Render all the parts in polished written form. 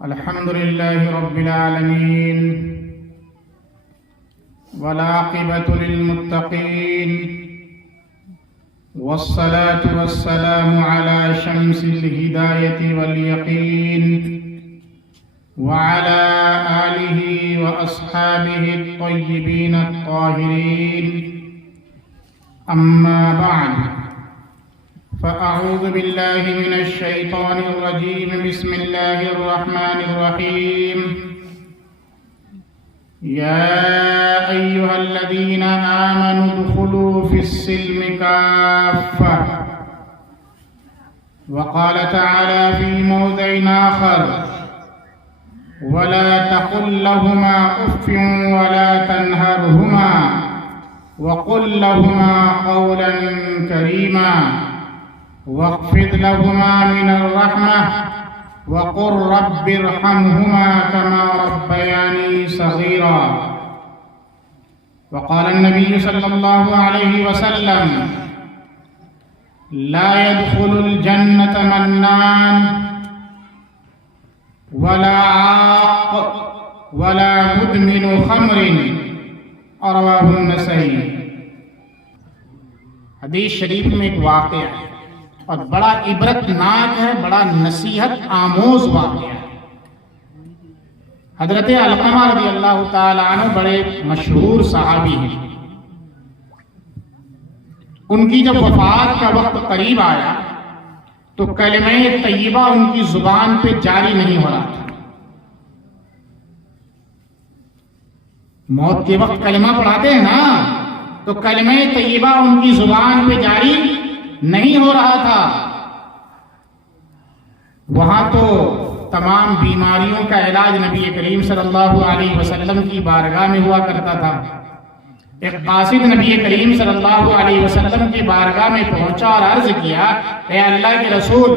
الحمد لله رب العالمين والعاقبة للمتقين والصلاة والسلام على شمس الهداية واليقين وعلى آله وأصحابه الطيبين الطاهرين أما بعد فأعوذ بالله من الشيطان الرجيم بسم الله الرحمن الرحيم يا أيها الذين آمنوا ادخلوا في السلم كافة وقال تعالى في موضع آخر ولا تقل لهما أف ولا تنهرهما وقل لهما قولا كريما واخفض لهما من الرحمة وقل رب ارحمهما كما ربياني صغيرا وقال النبي صلى الله عليه وسلم لا يدخل الجنة منان ولا عاق ولا مدمن خمر رواه النسائی۔ حدیث شریف میں ایک واقعہ ہے اور بڑا عبرتناک ہے، بڑا نصیحت آموز واقعہ ہے۔ حضرت علقمہ رضی اللہ تعالی عنہ بڑے مشہور صحابی ہیں۔ ان کی جب وفات کا وقت قریب آیا تو کلمہ طیبہ ان کی زبان پہ جاری نہیں ہو رہا تھا۔ موت کے وقت کلمہ پڑھاتے ہیں نا، تو کلمہ طیبہ ان کی زبان پہ جاری نہیں ہو رہا تھا۔ وہاں تو تمام بیماریوں کا علاج نبی کریم صلی اللہ علیہ وسلم کی بارگاہ میں ہوا کرتا تھا۔ ایک قاصد نبی کریم صلی اللہ علیہ وسلم کی بارگاہ میں پہنچا اور عرض کیا، اے اللہ کے رسول،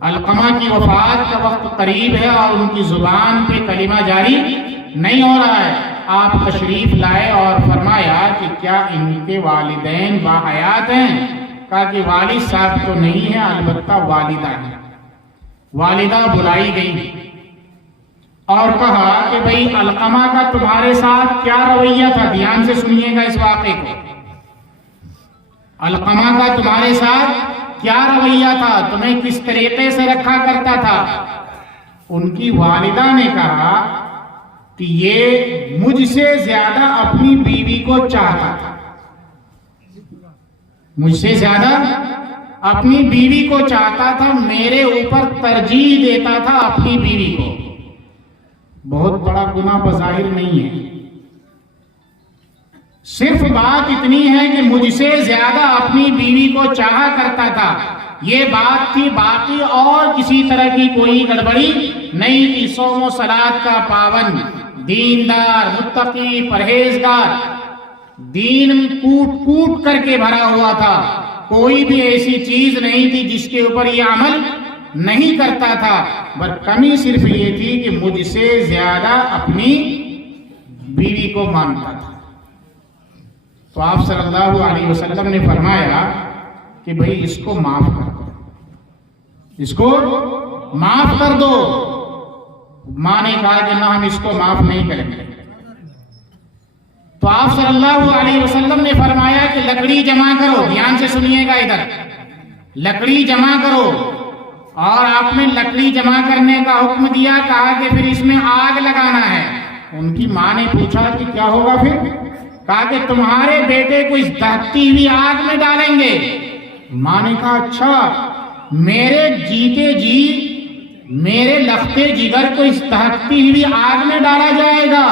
علقمہ کی وفات کا وقت قریب ہے اور ان کی زبان پہ کلمہ جاری نہیں ہو رہا ہے، آپ تشریف لائے اور فرمایا کہ کیا ان کے والدین باحیات ہیں؟ کہا کہ والد صاحب تو نہیں ہے، البتہ والدہ ہے۔ والدہ بلائی گئی اور کہا کہ بھئی علقمہ کا تمہارے ساتھ کیا رویہ تھا؟ دھیان سے سنیے گا اس واقعے کو۔ علقمہ کا تمہارے ساتھ کیا رویہ تھا؟ تمہیں کس طریقے سے رکھا کرتا تھا؟ ان کی والدہ نے کہا کہ یہ مجھ سے زیادہ اپنی بیوی کو چاہتا تھا، مجھ سے زیادہ اپنی بیوی کو چاہتا تھا، میرے اوپر ترجیح دیتا تھا اپنی بیوی کو۔ بہت بڑا گناہ بظاہر نہیں ہے، صرف بات اتنی ہے کہ مجھ سے زیادہ اپنی بیوی کو چاہا کرتا تھا، یہ بات تھی، باقی اور کسی طرح کی کوئی گڑبڑی نہیں تھی۔ صوم و صلاۃ کا پابند، دیندار، متقی، پرہیزگار، دین کوٹ کوٹ کر کے بھرا ہوا تھا، کوئی بھی ایسی چیز نہیں تھی جس کے اوپر یہ عمل نہیں کرتا تھا، بس کمی صرف یہ تھی کہ مجھ سے زیادہ اپنی بیوی کو مانتا تھا۔ تو آپ صلی اللہ علیہ وسلم نے فرمایا کہ بھئی اس کو معاف کر دو، اس کو معاف کر دو۔ ماں نے کہا کہ نہ، ہم اس کو معاف نہیں کریں گے۔ تو آپ صلی اللہ علیہ وسلم نے فرمایا کہ لکڑی جمع کرو، دھیان سے سنیے گا ادھر، لکڑی جمع کرو۔ اور آپ نے لکڑی جمع کرنے کا حکم دیا، کہا کہ پھر اس میں آگ لگانا ہے۔ ان کی ماں نے پوچھا کہ کیا ہوگا پھر؟ کہا کہ تمہارے بیٹے کو اس دہتی ہوئی آگ میں ڈالیں گے۔ ماں نے کہا اچھا، میرے جیتے جی میرے لختے جگر کو اس دہتی ہوئی آگ میں ڈالا جائے گا؟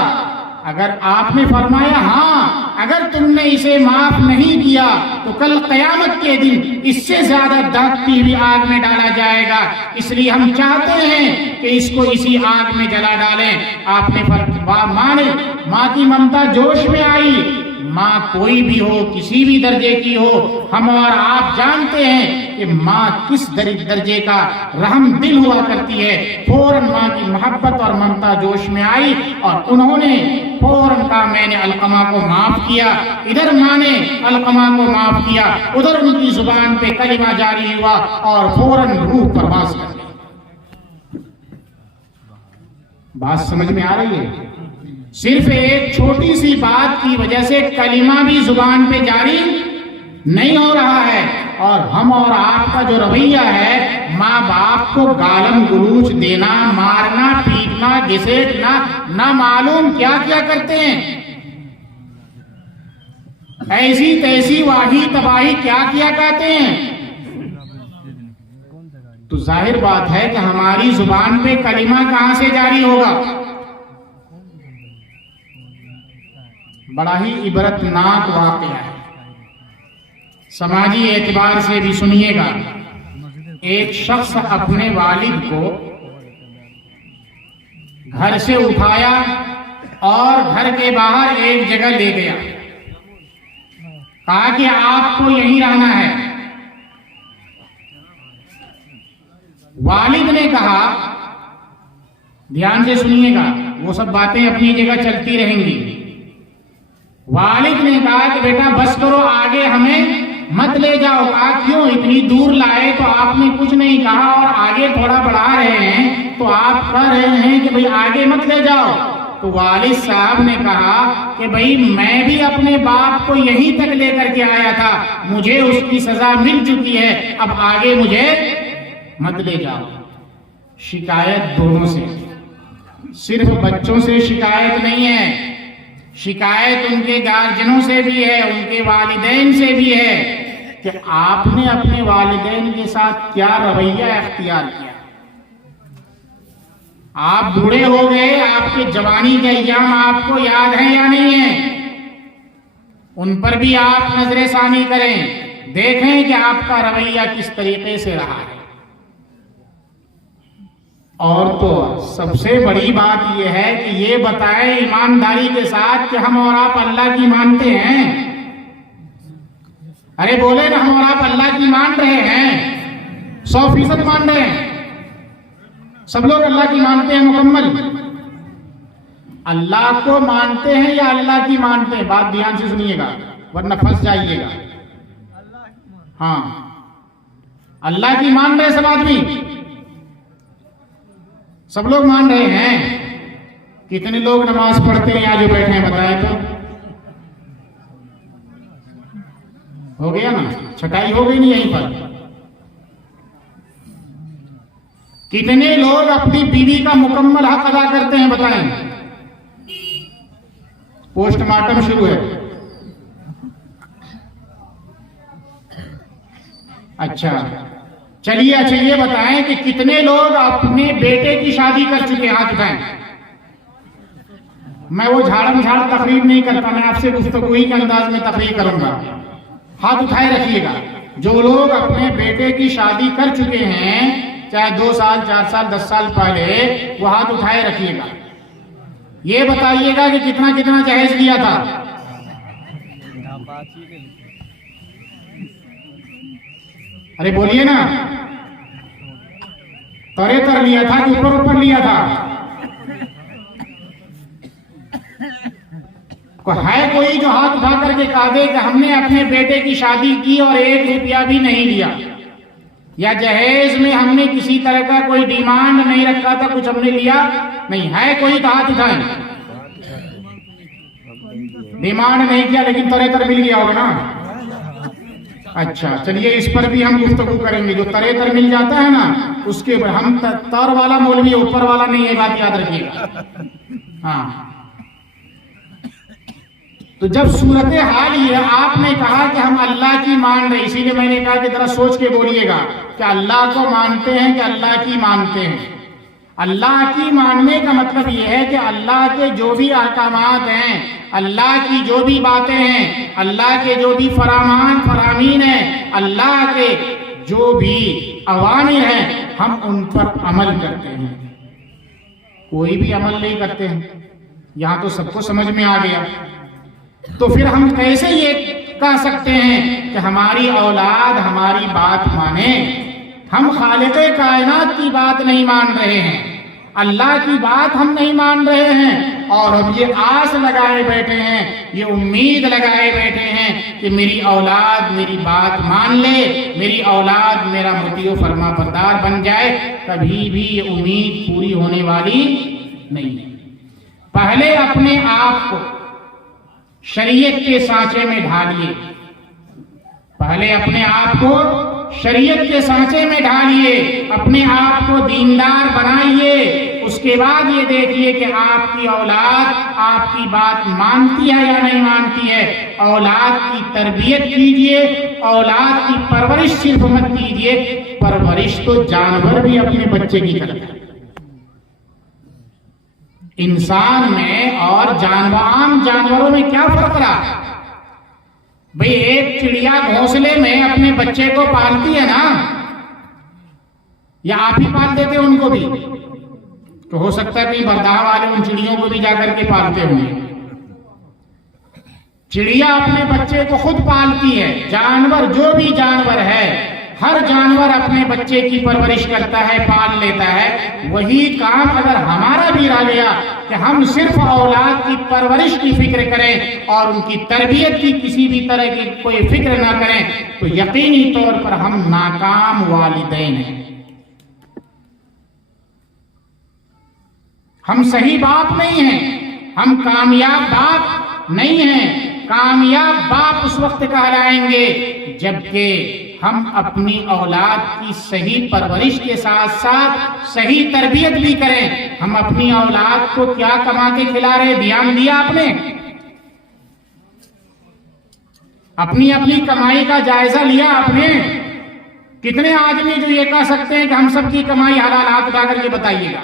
اگر آپ نے فرمایا ہاں، اگر تم نے اسے معاف نہیں کیا تو کل قیامت کے دن اس سے زیادہ دہتی ہوئی آگ میں ڈالا جائے گا، اس لیے ہم چاہتے ہیں کہ اس کو اسی آگ میں جلا ڈالیں۔ آپ نے ماں کی ممتا جوش میں آئی۔ ماں کوئی بھی ہو، کسی بھی درجے کی ہو، ہم اور آپ جانتے ہیں کہ ماں کس درجے کا رحم دل ہوا کرتی ہے۔ فوراً ماں کی محبت اور ممتا جوش میں آئی اور انہوں نے فوراً کہا میں نے علقمہ کو معاف کیا۔ ادھر ماں نے علقمہ کو معاف کیا، ادھر ان کی زبان پہ کلمہ جاری ہوا اور فوراً روح پرواز کر گئی۔ بات سمجھ میں آ رہی ہے؟ صرف ایک چھوٹی سی بات کی وجہ سے کلمہ بھی زبان پہ جاری نہیں ہو رہا ہے، اور ہم اور آپ کا جو رویہ ہے، ماں باپ کو گالم گلوچ دینا، مارنا، پیٹنا، گھسیٹنا، نہ معلوم کیا کیا کرتے ہیں، ایسی تیسی واہی تباہی کیا کیا کہتے ہیں. تو ظاہر بات ہے کہ ہماری زبان پہ کلمہ کہاں سے جاری ہوگا؟ بڑا ہی عبرتناک واقعہ ہے، سماجی اعتبار سے بھی سنیے گا. ایک شخص اپنے والد کو گھر سے اٹھایا اور گھر کے باہر ایک جگہ لے گیا، کہا کہ آپ کو یہیں رہنا ہے. والد نے کہا، دھیان سے سنیے گا، وہ سب باتیں اپنی جگہ چلتی رہیں گی. والد نے کہا کہ بیٹا بس کرو، آگے ہمیں مت لے جاؤ. کہا کیوں؟ اتنی دور لائے تو آپ نے کچھ نہیں کہا، اور آگے تھوڑا بڑھا رہے ہیں تو آپ کہہ رہے ہیں کہ بھئی آگے مت لے جاؤ. تو والد صاحب نے کہا کہ بھئی میں بھی اپنے باپ کو یہیں تک لے کر کے آیا تھا، مجھے اس کی سزا مل چکی ہے، اب آگے مجھے مت لے جاؤ. شکایت دونوں سے، صرف بچوں سے شکایت نہیں ہے، شکایت ان کے گارجنوں سے بھی ہے، ان کے والدین سے بھی ہے کہ آپ نے اپنے والدین کے ساتھ کیا رویہ اختیار کیا. آپ بوڑھے ہو گئے، آپ کے جوانی کے ایام آپ کو یاد ہیں یا نہیں ہیں؟ ان پر بھی آپ نظر ثانی کریں، دیکھیں کہ آپ کا رویہ کس طریقے سے رہا ہے. اور تو سب سے بڑی بات یہ ہے کہ یہ بتائیں ایمانداری کے ساتھ کہ ہم اور آپ اللہ کی مانتے ہیں. ارے بولے نا، ہم اور آپ اللہ کی مان رہے ہیں، 100% مان رہے ہیں. سب لوگ اللہ کی مانتے ہیں مکمل؟ اللہ کو مانتے ہیں یا اللہ کی مانتے ہیں؟ بات دھیان سے سنیے گا ورنہ پھنس جائیے گا. ہاں، اللہ کی مان رہے سب آدمی، سب لوگ مان رہے ہیں. کتنے لوگ نماز پڑھتے ہیں یہاں جو بیٹھے ہیں بتائیں تو؟ ہو گیا نا، چھٹائی ہو گئی نہیں یہیں پر. کتنے لوگ اپنی بیوی کا مکمل حق ادا کرتے ہیں بتائیں؟ پوسٹ مارٹم شروع ہے. اچھا چلیے، یہ بتائیں کہ کتنے لوگ اپنے بیٹے کی شادی کر چکے ہیں؟ ہاتھ اٹھائیں. میں وہ جھاڑم جھاڑ تقریر نہیں کرتا، میں آپ سے گفتگوئی کے انداز میں تقریر کروں گا. ہاتھ اٹھائے رکھیے گا. جو لوگ اپنے بیٹے کی شادی کر چکے ہیں، چاہے 2 سال 4 سال 10 سال پہلے، وہ ہاتھ اٹھائے رکھیے گا. یہ بتائیے گا کہ کتنا کتنا جہیز لیا تھا؟ ارے بولیے نا، ترے تر لیا تھا کہ اوپر اوپر لیا تھا؟ ہے کوئی جو ہاتھ اٹھا کر کے کہا دے کہ ہم نے اپنے بیٹے کی شادی کی اور 1 روپیہ بھی نہیں لیا، یا جہیز میں ہم نے کسی طرح کا کوئی ڈیمانڈ نہیں رکھا تھا، کچھ ہم نے لیا نہیں؟ ہے کوئی تو ہاتھ اٹھائیں. ڈیمانڈ نہیں کیا لیکن ترے تر مل گیا ہوگا نا. اچھا چلیے، اس پر بھی ہم گفتگو کریں گے. جو ترے تر مل جاتا ہے نا، اس کے ہم تر والا مولوی، اوپر والا نہیں، یہ بات یاد رکھیے گا. ہاں، تو جب صورتحال یہ آپ نے کہا کہ ہم اللہ کی مان رہے، اسی لیے میں نے کہا کہ ذرا سوچ کے بولیے گا کہ اللہ کو مانتے ہیں کہ اللہ کی مانتے ہیں. اللہ کی ماننے کا مطلب یہ ہے کہ اللہ کے جو بھی احکامات ہیں، اللہ کی جو بھی باتیں ہیں، اللہ کے جو بھی فرامین ہیں، اللہ کے جو بھی اوامر ہیں، ہم ان پر عمل کرتے ہیں. کوئی بھی عمل نہیں کرتے ہیں. یہاں تو سب کو سمجھ میں آ گیا. تو پھر ہم کیسے یہ کہہ سکتے ہیں کہ ہماری اولاد ہماری بات مانے؟ ہم خالق کائنات کی بات نہیں مان رہے ہیں، اللہ کی بات ہم نہیں مان رہے ہیں، اور ہم یہ آس لگائے بیٹھے ہیں، یہ امید لگائے بیٹھے ہیں کہ میری اولاد میری بات مان لے، میری اولاد میرا مطیع و فرما بردار بن جائے. کبھی بھی یہ امید پوری ہونے والی نہیں ہے۔ پہلے اپنے آپ کو شریعت کے سانچے میں ڈھالیے، پہلے اپنے آپ کو شریعت کے سانچے میں ڈھالیے، اپنے آپ کو دیندار بنائیے، اس کے بعد یہ دیکھیے کہ آپ کی اولاد آپ کی بات مانتی ہے یا نہیں مانتی ہے۔ اولاد کی تربیت کیجیے، اولاد کی پرورش صرف مت کیجیے، پرورش تو جانور بھی اپنے بچے کی کرتا ہے۔ انسان میں اور عام جانوروں میں کیا فرق رہا؟ بھئی ایک چڑیا گھونسلے میں اپنے بچے کو پالتی ہے نا، یا آپ ہی پال دیتے ان کو بھی؟ تو ہو سکتا ہے کہ بردار والے ان چڑیوں کو بھی جا کر کے پالتے ہوں گے۔ چڑیا اپنے بچے کو خود پالتی ہے، جانور جو بھی جانور ہے، ہر جانور اپنے بچے کی پرورش کرتا ہے، پال لیتا ہے۔ وہی کام اگر ہمارا بھی رہ گیا کہ ہم صرف اولاد کی پرورش کی فکر کریں اور ان کی تربیت کی کسی بھی طرح کی کوئی فکر نہ کریں، تو یقینی طور پر ہم ناکام والدین ہیں، ہم صحیح باپ نہیں ہیں، ہم کامیاب باپ نہیں ہیں۔ کامیاب باپ اس وقت کہلائیں گے جبکہ ہم اپنی اولاد کی صحیح پرورش کے ساتھ ساتھ صحیح تربیت بھی کریں۔ ہم اپنی اولاد کو کیا کما کے کھلا رہے، دھیان دیا آپ نے؟ اپنی کمائی کا جائزہ لیا آپ نے؟ کتنے آدمی جو یہ کہہ سکتے ہیں کہ ہم سب کی کمائی حلال ہاتھ اٹھا کر کے بتائیے گا؟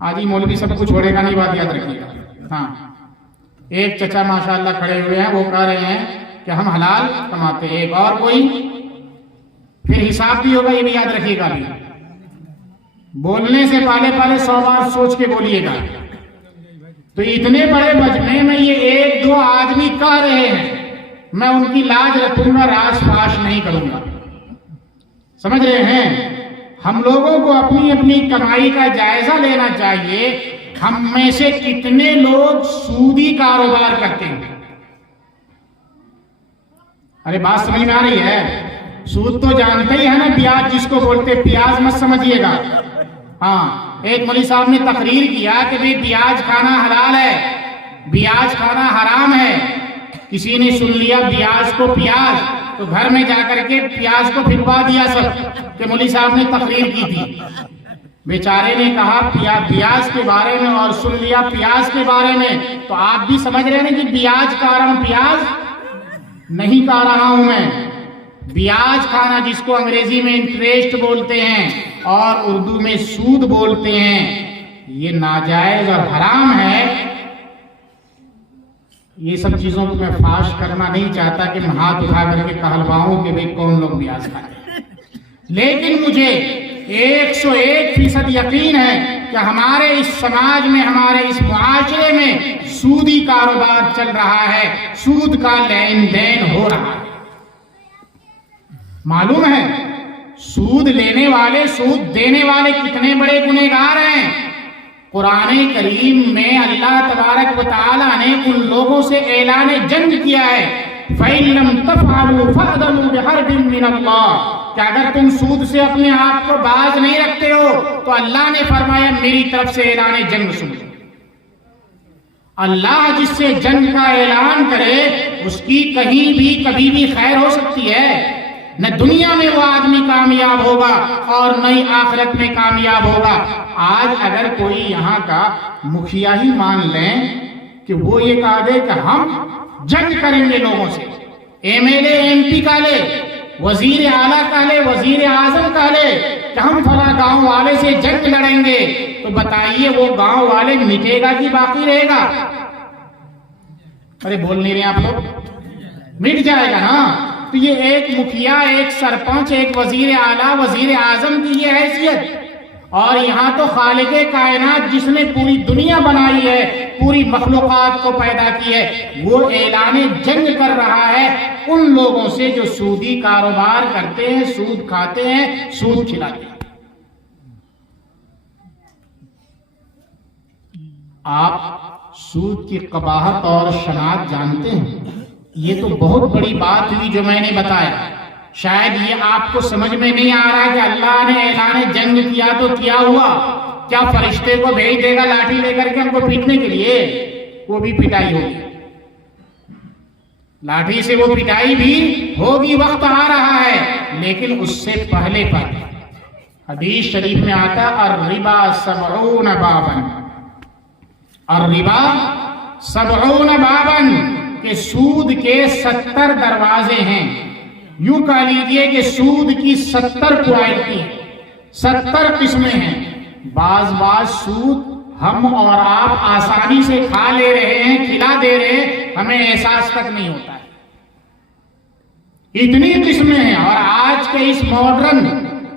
آج ہی مولوی سب کچھ چھوڑے گا نہیں، بات یاد رکھیے گا۔ ہاں، ایک چچا ماشاءاللہ کھڑے ہوئے ہیں، وہ کہہ رہے ہیں کہ ہم حلال کماتے ہیں، ایک اور کوئی، پھر حساب بھی ہوگا، یہ بھی یاد رکھیے گا۔ بھی بولنے سے پہلے 100 بار سوچ کے بولیے گا۔ تو اتنے بڑے مجمع میں یہ ایک دو آدمی کہہ رہے ہیں، میں ان کی لاج رکھوں گا، راز فاش نہیں کروں گا۔ سمجھ رہے ہیں؟ ہم لوگوں کو اپنی کمائی کا جائزہ لینا چاہیے۔ ہم میں سے کتنے لوگ سودی کاروبار کرتے ہیں؟ ارے بات سمجھ میں آ رہی ہے؟ سود تو جانتے ہی ہے نا، پیاز جس کو بولتے، پیاز مت سمجھیے گا۔ ہاں، ایک مولوی صاحب نے تقریر کیا کہ بھئی پیاز کھانا حلال ہے، پیاز کھانا حرام ہے۔ کسی نے سن لیا پیاز کو پیاز، تو گھر میں جا کر کے پیاز کو پھینکوا دیا سب کہ مولوی صاحب نے تقریر کی تھی۔ بیچارے نے کہا پیاز کے بارے میں اور سن لیا پیاز کے بارے میں، تو آپ بھی سمجھ رہے ہیں کہ پیاز کھا رہا ہوں، پیاز نہیں کھا رہا ہوں میں۔ بیاج کھانا جس کو انگریزی میں انٹریسٹ بولتے ہیں اور اردو میں سود بولتے ہیں، یہ ناجائز اور حرام ہے۔ یہ سب چیزوں کو میں فاش کرنا نہیں چاہتا کہ میں ہاتھ اٹھا کر کے کہلواؤں کہ بھئی کون لوگ بیاج کھاتے ہیں، لیکن مجھے 101% یقین ہے کہ ہمارے اس سماج میں، ہمارے اس معاشرے میں سودی کاروبار چل رہا ہے، سود کا لین دین ہو رہا ہے۔ معلوم ہے سود لینے والے، سود دینے والے کتنے بڑے گنہگار ہیں۔ قرآن کریم میں اللہ تبارک و تعالیٰ نے ان لوگوں سے اعلان جنگ کیا ہے، فَإِن لَّمْ تَفْعَلُوا فَأْذَنُوا بِحَرْبٍ مِّنَ اللَّهِ، کہ اگر تم سود سے اپنے آپ کو باز نہیں رکھتے ہو تو اللہ نے فرمایا میری طرف سے اعلان جنگ سنو۔ اللہ جس سے جنگ کا اعلان کرے اس کی کہیں بھی کبھی بھی خیر ہو سکتی ہے، نہ دنیا میں وہ آدمی کامیاب ہوگا اور نہ ہی آخرت میں کامیاب ہوگا۔ آج اگر کوئی یہاں کا مکھیا ہی مان لیں کہ وہ یہ کہا دے کہ ہم جنگ کریں گے لوگوں سے، M L A M P کا لے، وزیر اعلیٰ کا لے، وزیر اعظم کا لے، کہ ہم فلاں گاؤں والے سے جنگ لڑیں گے، تو بتائیے وہ گاؤں والے مٹے گا کہ باقی رہے گا؟ ارے بول نہیں رہے آپ لوگ، مٹ جائے گا نا۔ تو یہ ایک مکھیا، ایک سرپنچ، ایک وزیر اعلیٰ، وزیر اعظم کی یہ حیثیت، اور یہاں تو خالق کائنات جس نے پوری دنیا بنائی ہے، پوری مخلوقات کو پیدا کی ہے، وہ اعلان جنگ کر رہا ہے ان لوگوں سے جو سودی کاروبار کرتے ہیں، سود کھاتے ہیں، سود کھلاتے ہیں۔ آپ سود کی قباحت اور شناعت جانتے ہیں؟ یہ تو بہت بڑی بات ہوئی جو میں نے بتایا۔ شاید یہ آپ کو سمجھ میں نہیں آ رہا کہ اللہ نے اعلان جنگ کیا تو کیا ہوا، کیا فرشتے کو بھیج دے گا لاٹھی لے کر کے ہم کو پیٹنے کے لیے؟ وہ بھی پٹائی ہوگی، لاٹھی سے وہ پٹائی بھی ہوگی، وقت آ رہا ہے، لیکن اس سے پہلے پر حدیث شریف میں آتا الربا 70 بابا، الربا 70 بابا، کہ سود کے 70 دروازے ہیں، یوں کہہ لیجئے کہ سود کی 70 کوالٹی، 70 قسمیں ہیں۔ بعض سود ہم اور آپ آسانی سے کھا لے رہے ہیں، کھلا دے رہے ہیں، ہمیں احساس تک نہیں ہوتا ہے، اتنی قسمیں ہیں۔ اور آج کے اس ماڈرن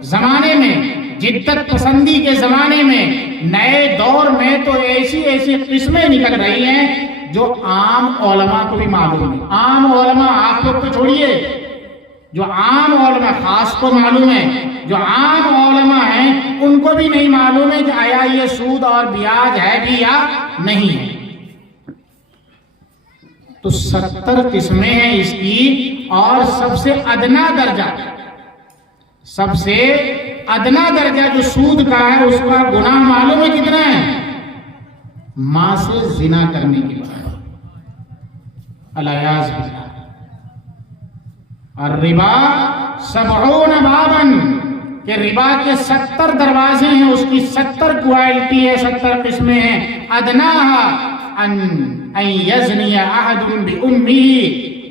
زمانے میں، جدت پسندی کے زمانے میں، نئے دور میں تو ایسی قسمیں نکل رہی ہیں جو عام علماء کو بھی معلوم ہے۔ عام علماء آپ لوگ تو چھوڑیے، جو عام علماء خاص کو معلوم ہے، جو عام علماء ہیں ان کو بھی نہیں معلوم ہے کہ آیا یہ سود اور بیاج ہے بھی یا نہیں ہے۔ تو 70 قسمیں ہیں اس کی، اور سب سے ادنا درجہ جو سود کا ہے، اس کا گناہ معلوم ہے کتنا ہے؟ ماں سے زنا کرنے کے بعد، الیاذ باللہ۔ الربا 70 بابا، کہ ربا کے 70 دروازے ہیں، اس کی 70 کوالٹی ہے، 70 قسمیں ہیں۔ ادناہا ان یزنی احد بامہ،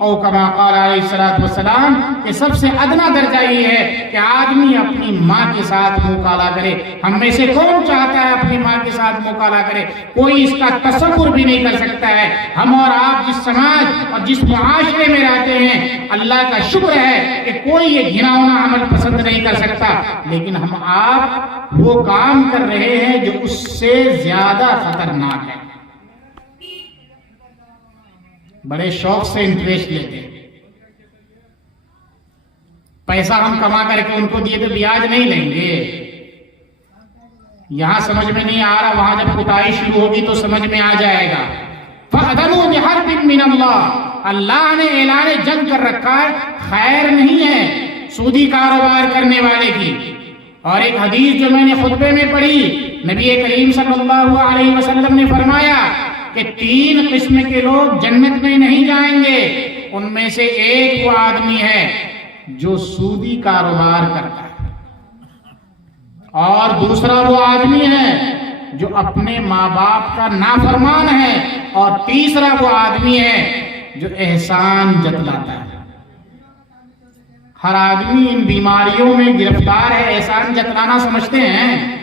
او کما قال علیہ الصلوۃ والسلام، کہ سب سے ادنا درجہ یہ ہے کہ آدمی اپنی ماں کے ساتھ منہ کالا کرے۔ ہم میں سے کون چاہتا ہے اپنی ماں کے ساتھ منہ کالا کرے؟ کوئی اس کا تصور بھی نہیں کر سکتا ہے۔ ہم اور آپ جس سماج اور جس معاشرے میں رہتے ہیں، اللہ کا شکر ہے کہ کوئی یہ گھناؤنا عمل پسند نہیں کر سکتا، لیکن ہم آپ وہ کام کر رہے ہیں جو اس سے زیادہ خطرناک ہے۔ بڑے شوق سے انٹرسٹ لیتے ہیں، پیسہ ہم کما کر کے ان کو دیے تو بیاج نہیں لیں گے۔ یہاں سمجھ میں نہیں آ رہا، وہاں جب کٹائی شروع ہوگی تو سمجھ میں آ جائے گا۔ فَأَذَنُوا بِحَرْبٍ مِّنَ اللَّهِ، اللہ نے اعلان جنگ کر رکھا ہے، خیر نہیں ہے سودی کاروبار کرنے والے کی۔ اور ایک حدیث جو میں نے خطبے میں پڑھی، نبی کریم صلی اللہ علیہ وسلم نے فرمایا کہ 3 قسم کے لوگ جنت میں نہیں جائیں گے، ان میں سے ایک وہ آدمی ہے جو سودی کاروبار کرتا ہے، اور دوسرا وہ آدمی ہے جو اپنے ماں باپ کا نافرمان ہے، اور تیسرا وہ آدمی ہے جو احسان جتلاتا ہے۔ ہر آدمی ان بیماریوں میں گرفتار ہے۔ احسان جتلانا سمجھتے ہیں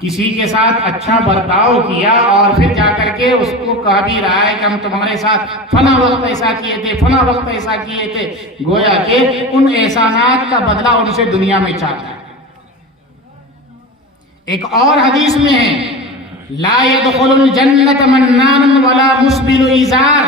کسی کے ساتھ اچھا برتاؤ کیا اور پھر جا کر کے اس کو کہہ بھی رہا ہے کہ ہم تمہارے ساتھ فلاں وقت ایسا کیے تھے، فلاں وقت ایسا کیے تھے، گویا کہ ان احسانات کا بدلہ ان سے دنیا میں چاہتا ہے۔ ایک اور حدیث میں ہے لا يدخل الجنت منان ولا مسبل ازار،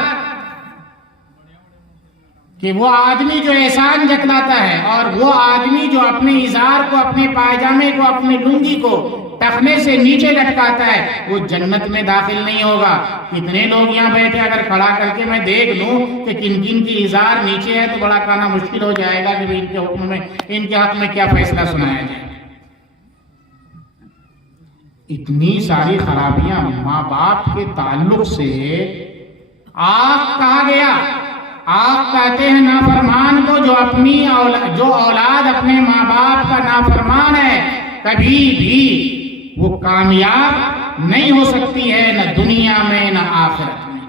کہ وہ آدمی جو احسان جتلاتا ہے اور وہ آدمی جو اپنے ازار کو، اپنے پائجامے کو، اپنے لنگی کو ٹخنے سے نیچے لٹکاتا ہے، وہ جنت میں داخل نہیں ہوگا۔ کتنے لوگ یہاں بیٹھے، اگر کھڑا کر کے میں دیکھ لوں کہ کن کن کی ازار نیچے ہے تو بڑا کہنا مشکل ہو جائے گا کہ ان کے حکم میں، ان کے حق میں کیا فیصلہ سنایا جائے۔ اتنی ساری خرابیاں ماں باپ کے تعلق سے آق کہا گیا۔ آپ کہتے ہیں نافرمان کو، جو اولاد اپنے ماں باپ کا نافرمان ہے، کبھی بھی وہ کامیاب نہیں ہو سکتی ہے، نہ دنیا میں نہ آخرت میں۔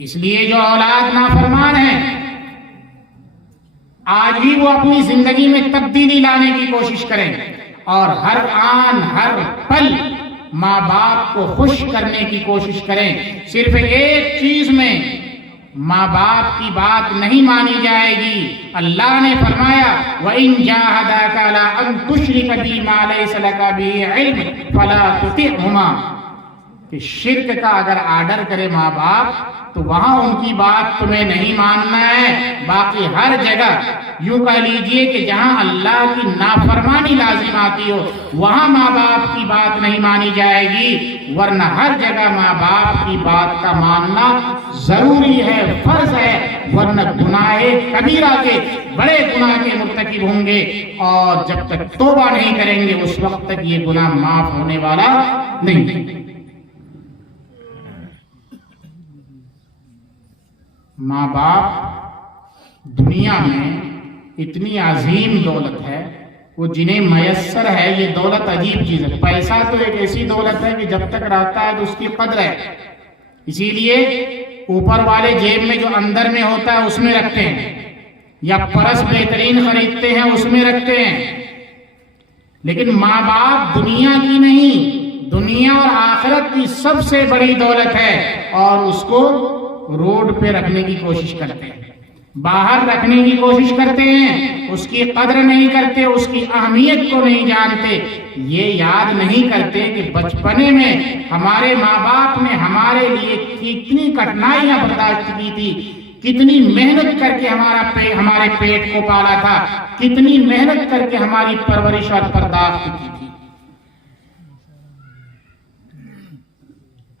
اس لیے جو اولاد نافرمان ہے، آج ہی وہ اپنی زندگی میں تبدیلی لانے کی کوشش کریں، اور ہر آن ہر پل ماں باپ کو خوش کرنے کی کوشش کریں۔ صرف ایک چیز میں ماں باپ کی بات نہیں مانی جائے گی۔ اللہ نے فرمایا وَإِن جَاهَدَاكَ عَلَىٰ أَن تُشْرِكَ بِي مَا لَيْسَ لَكَ بِهِ عِلْمٌ فَلَا تُطِعْهُمَا، کہ شرک کا اگر آرڈر کرے ماں باپ تو وہاں ان کی بات تمہیں نہیں ماننا ہے، باقی ہر جگہ یوں کہہ لیجئے کہ جہاں اللہ کی نافرمانی لازم آتی ہو وہاں ماں باپ کی بات نہیں مانی جائے گی، ورنہ ہر جگہ ماں باپ کی بات کا ماننا ضروری ہے، فرض ہے، ورنہ گناہ کبیرہ کے بڑے گناہ کے مرتکب ہوں گے، اور جب تک توبہ نہیں کریں گے اس وقت تک یہ گناہ معاف ہونے والا نہیں۔ ماں باپ دنیا میں اتنی عظیم دولت ہے، وہ جنہیں میسر ہے، یہ دولت عجیب چیز ہے۔ پیسہ تو ایک ایسی دولت ہے کہ جب تک رہتا ہے تو اس کی قدر ہے، اسی لیے اوپر والے جیب میں جو اندر میں ہوتا ہے اس میں رکھتے ہیں، یا پرس بہترین خریدتے ہیں اس میں رکھتے ہیں، لیکن ماں باپ دنیا کی نہیں، دنیا اور آخرت کی سب سے بڑی دولت ہے، اور اس کو روڈ پہ رکھنے کی کوشش کرتے ہیں، باہر رکھنے کی کوشش کرتے ہیں، اس کی قدر نہیں کرتے، اس کی اہمیت کو نہیں جانتے، یہ یاد نہیں کرتے کہ بچپنے میں ہمارے ماں باپ نے ہمارے لیے کتنی کٹھنائیاں برداشت کی تھی، کتنی محنت کر کے ہمارے پیٹ کو پالا تھا، کتنی محنت کر کے ہماری پرورش اور پرداخت کی تھی۔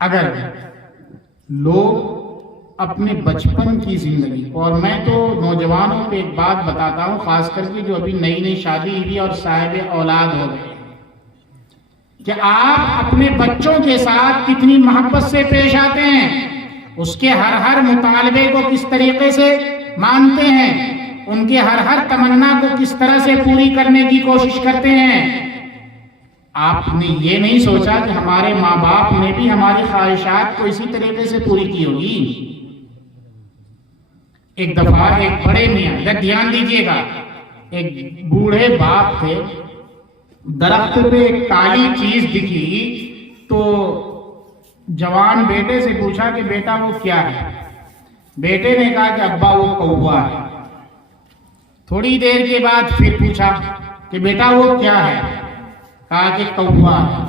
اگر لوگ اپنے بچپن کی زندگی، اور میں تو نوجوانوں کو ایک بات بتاتا ہوں، خاص کر کے جو ابھی نئی نئی شادی ہوئی اور صاحب اولاد ہو گئے، کہ آپ اپنے بچوں کے ساتھ کتنی محبت سے پیش آتے ہیں، اس کے ہر مطالبے کو کس طریقے سے مانتے ہیں، ان کے ہر تمنا کو کس طرح سے پوری کرنے کی کوشش کرتے ہیں۔ آپ نے یہ نہیں سوچا کہ ہمارے ماں باپ نے بھی ہماری خواہشات کو اسی طریقے سے پوری کی ہوگی۔ ایک دفعہ ایک بڑے میاں، اگر دھیان دیجیے گا، ایک بوڑھے باپ تھے، درخت پہ ایک کالی چیز دکھی تو جوان بیٹے سے پوچھا کہ بیٹا وہ کیا ہے؟ بیٹے نے کہا کہ ابا وہ کوا ہے۔ تھوڑی دیر کے بعد پھر پوچھا کہ بیٹا وہ کیا ہے؟ کہا کہ کوا ہے۔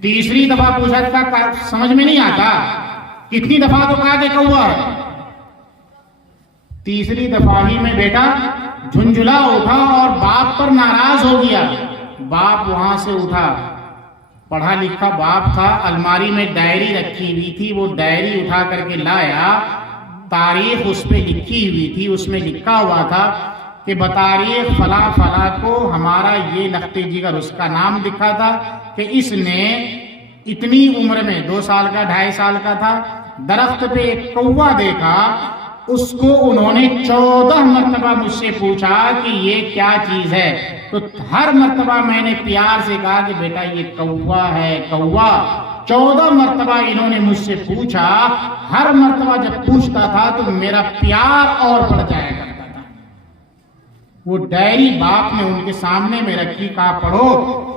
تیسری دفعہ پوچھا تھا، سمجھ میں نہیں آتا، کتنی دفعہ تو کہا کہ کوا ہے۔ تیسری دفعہ ہی میں بیٹا جھنجھلا اٹھا اور باپ پر ناراض ہو گیا۔ باپ وہاں سے اٹھا، پڑھا لکھا باپ تھا، الماری میں ڈائری رکھی ہوئی تھی، وہ ڈائری اٹھا کر کے لایا، تاریخ اس پہ لکھی ہوئی تھی، اس میں لکھا ہوا تھا کہ بتاریخ فلاں فلاں کو ہمارا یہ لختی جگر، اس کا نام لکھا تھا کہ اس نے اتنی عمر میں 2 سال کا 2.5 سال کا تھا، درخت پہ ایک کوا دیکھا، اس کو انہوں نے 14 مرتبہ مجھ سے پوچھا کہ یہ کیا چیز ہے، تو ہر مرتبہ میں نے پیار سے کہا کہ بیٹا یہ کوا ہے، کوا۔ 14 مرتبہ انہوں نے مجھ سے پوچھا، ہر مرتبہ جب پوچھتا تھا تو میرا پیار اور بڑھ جایا کرتا تھا۔ وہ ڈائری باپ نے ان کے سامنے میں رکھی، کہا پڑھو،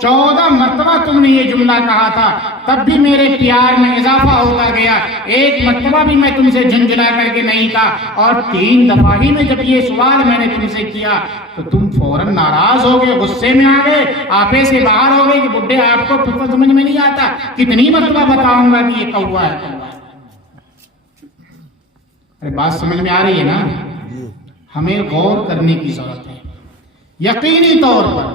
14 مرتبہ تم نے یہ جملہ کہا تھا، تب بھی میرے پیار میں اضافہ ہوتا گیا، ایک مرتبہ بھی میں تم سے جھنجھلا کر کے نہیں کہا، اور 3 دفعہ ہی میں جب یہ سوال میں نے تم سے کیا تو تم فوراً ناراض ہو گئے، غصے میں آ گئے، آپے سے باہر ہو گئے کہ بڈھے آپ کو پتہ سمجھ میں نہیں آتا، کتنی مرتبہ بتاؤں گا کہ یہ کوا ہے، کوا ہے۔ ارے بات سمجھ میں آ رہی ہے نا؟ ہمیں غور کرنے کی ضرورت ہے۔ یقینی طور پر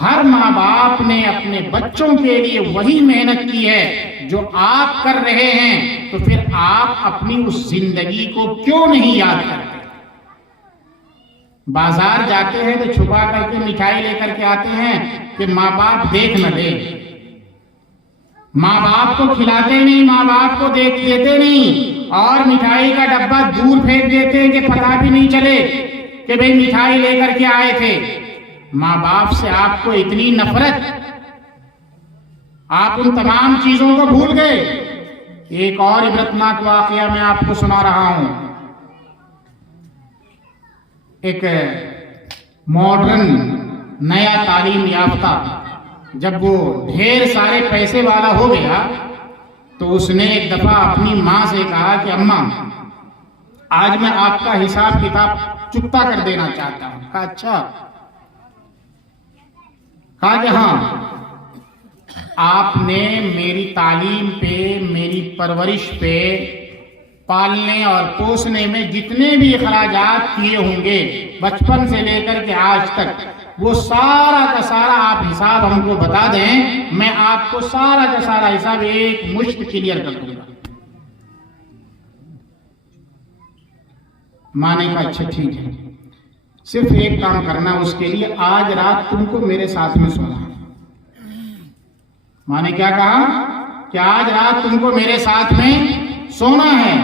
ہر ماں باپ نے اپنے بچوں کے لیے وہی محنت کی ہے جو آپ کر رہے ہیں، تو پھر آپ اپنی اس زندگی کو کیوں نہیں یاد کرتے؟ بازار جاتے ہیں تو چھپا کر کے مٹھائی لے کر کے آتے ہیں کہ ماں باپ دیکھ نہ دے، ماں باپ کو کھلاتے نہیں، ماں باپ کو دیکھ دیتے نہیں، اور مٹھائی کا ڈبہ دور پھینک دیتے ہیں کہ پتہ بھی نہیں چلے کہ بھئی مٹھائی لے کر کے آئے تھے۔ ماں باپ سے آپ کو اتنی نفرت، آپ ان تمام چیزوں کو بھول گئے۔ ایک اور عبرتناک واقعہ میں آپ کو سنا رہا ہوں۔ ایک ماڈرن نیا تعلیم یافتہ جب وہ ڈھیر سارے پیسے والا ہو گیا تو اس نے ایک دفعہ اپنی ماں سے کہا کہ اماں آج میں آپ کا حساب کتاب چکتا کر دینا چاہتا ہوں۔ کہا اچھا؟ کہا کہ ہاں۔ آپ نے میری تعلیم پہ، میری پرورش پہ، پالنے اور پوسنے میں جتنے بھی اخراجات کیے ہوں گے بچپن سے لے کر کے آج تک، وہ سارا کا سارا آپ حساب ہم کو بتا دیں، میں آپ کو سارا کا سارا حساب ایک مشت کلیئر کر دوں گا۔ ماں نے کہا اچھا ٹھیک ہے، صرف ایک کام کرنا، اس کے لیے آج رات تم کو میرے ساتھ میں سونا ہے۔ ماں نے کیا کہا کہ آج رات تم کو میرے ساتھ میں سونا ہے۔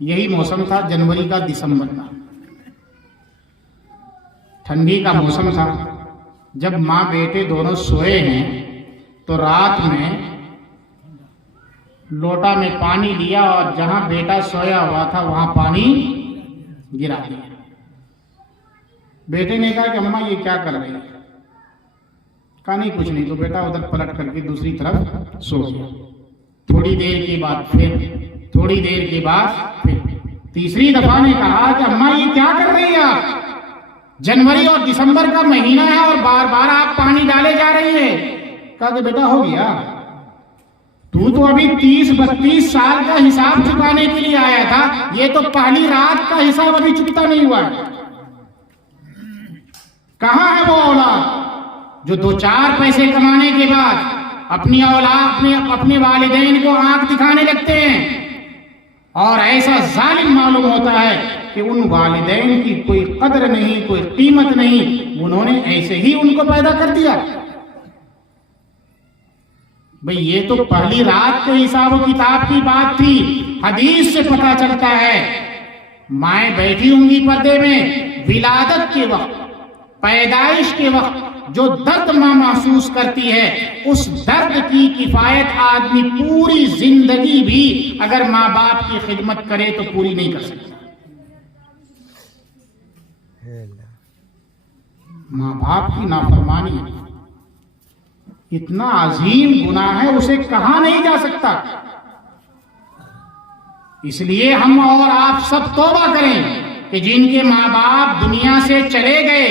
یہی موسم تھا جنوری کا، دسمبر کا، ٹھنڈی کا موسم تھا۔ جب ماں بیٹے دونوں سوئے ہیں تو رات میں لوٹا میں پانی لیا اور جہاں بیٹا سویا ہوا تھا وہاں پانی گرا دیا۔ بیٹے نے کہا کہ اماں یہ کیا کر رہی ہے؟ کہا نہیں کچھ نہیں، تو بیٹا ادھر پلٹ کر کے دوسری طرف سو گیا۔ تھوڑی دیر کے بعد پھر، تھوڑی دیر کے بعد پھر تیسری دفعہ نے کہا کہ اماں یہ کیا کر رہی ہے آپ؟ جنوری اور دسمبر کا مہینہ ہے اور بار بار آپ پانی ڈالے جا رہی ہے۔ کہا کہ بیٹا ہو گیا، تو ابھی 30-32 سال کا حساب چکانے کے لیے آیا تھا، یہ تو پہلی رات کا حساب ابھی چکتا نہیں ہوا ہے۔ کہاں ہے وہ اولاد جو 2-4 پیسے کمانے کے بعد اپنی اولاد اپنے والدین کو آنکھ دکھانے لگتے ہیں، اور ایسا ظالم معلوم ہوتا ہے کہ ان والدین کی کوئی قدر نہیں، کوئی قیمت نہیں، انہوں نے ایسے ہی ان کو پیدا کر دیا۔ بھئی یہ تو پہلی رات کے حساب و کتاب کی بات تھی۔ حدیث سے پتہ چلتا ہے مائیں بیٹھی ہوں گی پردے میں، ولادت کے وقت، پیدائش کے وقت جو درد ماں محسوس کرتی ہے، اس درد کی کفایت آدمی پوری زندگی بھی اگر ماں باپ کی خدمت کرے تو پوری نہیں کر سکتا۔ ماں باپ کی نافرمانی اتنا عظیم گناہ ہے، اسے کہا نہیں جا سکتا۔ اس لیے ہم اور آپ سب توبہ کریں کہ جن کے ماں باپ دنیا سے چلے گئے،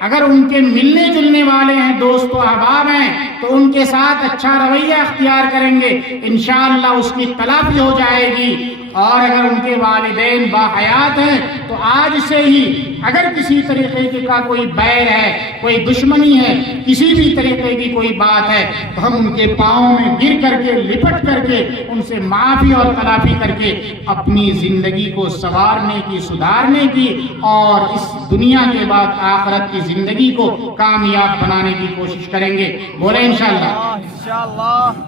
اگر ان کے ملنے جلنے والے ہیں، دوست و احباب ہیں، تو ان کے ساتھ اچھا رویہ اختیار کریں گے، انشاءاللہ اس کی تلافی ہو جائے گی۔ اور اگر ان کے والدین باحیات ہیں تو آج سے ہی اگر کسی طریقے کا کوئی بیر ہے، کوئی دشمنی ہے، کسی بھی طریقے کی کوئی بات ہے، تو ہم ان کے پاؤں میں گر کر کے، لپٹ کر کے، ان سے معافی اور تلافی کر کے اپنی زندگی کو سنوارنے کی، سدھارنے کی، اور اس دنیا کے بعد آخرت کی زندگی کو کامیاب بنانے کی کوشش کریں گے۔ بولے انشاءاللہ۔